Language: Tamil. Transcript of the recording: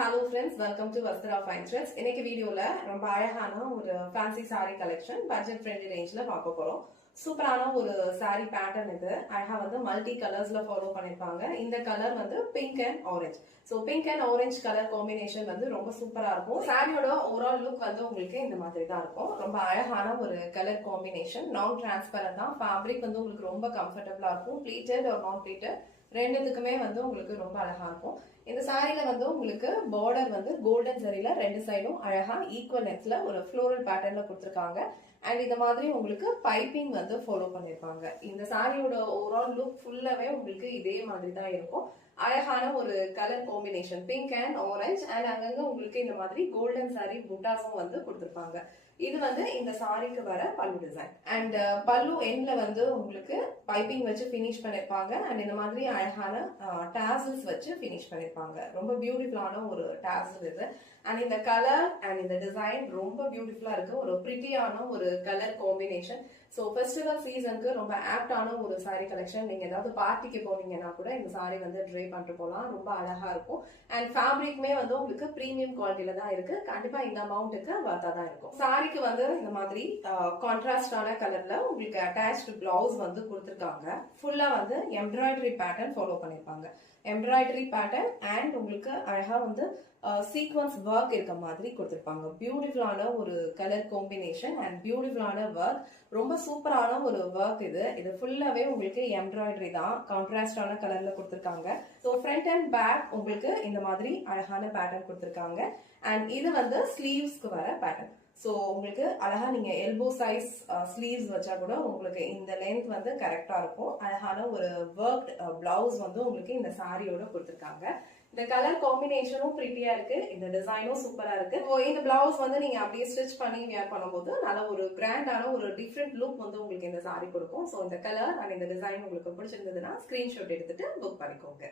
hello friends, welcome to Vastra Fine Threads. இன்னைக்கு வீடியோல ரொம்ப அழகான ஒரு fancy saree collection budget friendly ரேஞ்ச்ல பார்க்க போறோம். சூப்பரான ஒரு saree பேட்டர்ன் இது. அழகா வந்து மல்டி கலர்ஸ்ல ஃபாலோ பண்ணிருப்பாங்க. இந்த கலர் வந்து pink and orange. So pink and orange colour combination வந்து ரொம்ப சூப்பரா இருக்கும். சாரியோட ஓவரால் லுக் வந்து உங்களுக்கு இந்த மாதிரி தான் இருக்கும். ரொம்ப அழகான ஒரு கலர் காம்பினேஷன். நான் டிரான்ஸ்பரண்ட் தான். ஃபேப்ரிக் வந்து உங்களுக்கு ரொம்ப கம்ஃபர்டபுளா இருக்கும். ப்ளீட்டட் ஆர் நான் ப்ளீட்டட் ரெண்டுத்துக்குமே வந்து உங்களுக்கு ரொம்ப அழகா இருக்கும். இந்த சாரில வந்து உங்களுக்கு பார்டர் வந்து கோல்டன் சரியில ரெண்டு சைடும் அழகா ஈக்குவல் நெக்ஸ்ல ஒரு ஃப்ளோரல் பேட்டர்ன்ல கொடுத்திருக்காங்க. அண்ட் இந்த மாதிரி உங்களுக்கு பைப்பிங் வந்து ஃபாலோ பண்ணிருப்பாங்க. இந்த சாரியோட ஓவரால் லுக் ஃபுல்லாவே உங்களுக்கு இதே மாதிரி தான் இருக்கும். அழகான ஒரு colour combination pink and orange and அங்கங்க உங்களுக்கு இந்த மாதிரி கோல்டன் சாரி புட்டாஸும் வந்து கொடுத்திருப்பாங்க. இது வந்து இந்த சாரிக்கு வர பல்லு டிசைன் அண்ட் பல்லு எண்ட்ல வந்து உங்களுக்கு பைப்பிங் வச்சு பினிஷ் பண்ணிருப்பாங்க. அண்ட் இந்த மாதிரி அழகான டாசல்ஸ் வச்சு பினிஷ் பண்ணிருப்பாங்க. ரொம்ப பியூட்டிஃபுல்லான ஒரு டாசல் இது. அண்ட் இந்த கலர் அண்ட் இந்த டிசைன் ரொம்ப பியூட்டிஃபுல்லா இருக்கு. ஒரு பிரிட்டியான ஒரு கலர் காம்பினேஷன். ஸோ ஃபெஸ்டிவல் சீசனுக்கு ரொம்ப ஆப்டான ஒரு சாரி கலெக்ஷன். நீங்க ஏதாவது பார்ட்டிக்கு போனீங்கன்னா கூட இந்த சாரி வந்து ட்ரை பண்ணிட்டு போகலாம். ரொம்ப அழகா இருக்கும். அண்ட் ஃபேப்ரிக்மே வந்து உங்களுக்கு பிரீமியம் குவாலிட்டியில தான் இருக்கு. கண்டிப்பா இந்த அமௌண்ட்டுக்கு வர்த்தா தான் இருக்கும். சாரிக்கு வந்து இந்த மாதிரி கான்ட்ராஸ்டான கலர்ல உங்களுக்கு அட்டாச்டு பிளவுஸ் வந்து கொடுத்துருக்காங்க. ஃபுல்லா வந்து எம்ப்ராய்டரி பேட்டர்ன் ஃபாலோ பண்ணிருப்பாங்க. எம்ப்ராய்டரி பேட்டர்ன் அண்ட் உங்களுக்கு அழகா வந்து சீக்வன்ஸ் ஒர்க் இருக்க மாதிரி கொடுத்திருப்பாங்க. பியூட்டிஃபுல்லான ஒரு கலர் காம்பினேஷன் அண்ட் பியூட்டிஃபுல்லான ஒர்க். ரொம்ப சூப்பரான ஒரு ஒர்க் இது. இது ஃபுல்லாவே உங்களுக்கு எம்ப்ராய்டரி தான். கான்ட்ராஸ்டான கலர்ல கொடுத்திருக்காங்க. ஸோ ஃப்ரண்ட் அண்ட் பேக் உங்களுக்கு இந்த மாதிரி அழகான பேட்டர்ன் கொடுத்திருக்காங்க. அண்ட் இது வந்து ஸ்லீவ்ஸ்க்கு வர பேட்டர்ன். ஸோ உங்களுக்கு அழகா நீங்க எல்போ சைஸ் ஸ்லீவ்ஸ் வச்சா கூட உங்களுக்கு இந்த லென்த் வந்து கரெக்டா இருக்கும். அழகான ஒரு ஒர்க் பிளவுஸ் வந்து உங்களுக்கு இந்த சாரியோட கொடுத்திருக்காங்க. இந்த கலர் காம்பினேஷனும் பிரிட்டியா இருக்கு. இந்த டிசைனும் சூப்பரா இருக்கு. இந்த பிளவுஸ் வந்து நீங்க அப்படியே ஸ்டிச் பண்ணி வியர் பண்ணும்போது நல்ல ஒரு கிராண்டான ஒரு டிஃப்ரெண்ட் லுக் வந்து உங்களுக்கு இந்த சாரி கொடுக்கும். ஸோ இந்த கலர் அண்ட் இந்த டிசைன் உங்களுக்கு பிடிச்சிருந்ததுன்னா ஸ்கிரீன்ஷாட் எடுத்துட்டு புக் பண்ணிக்கோங்க.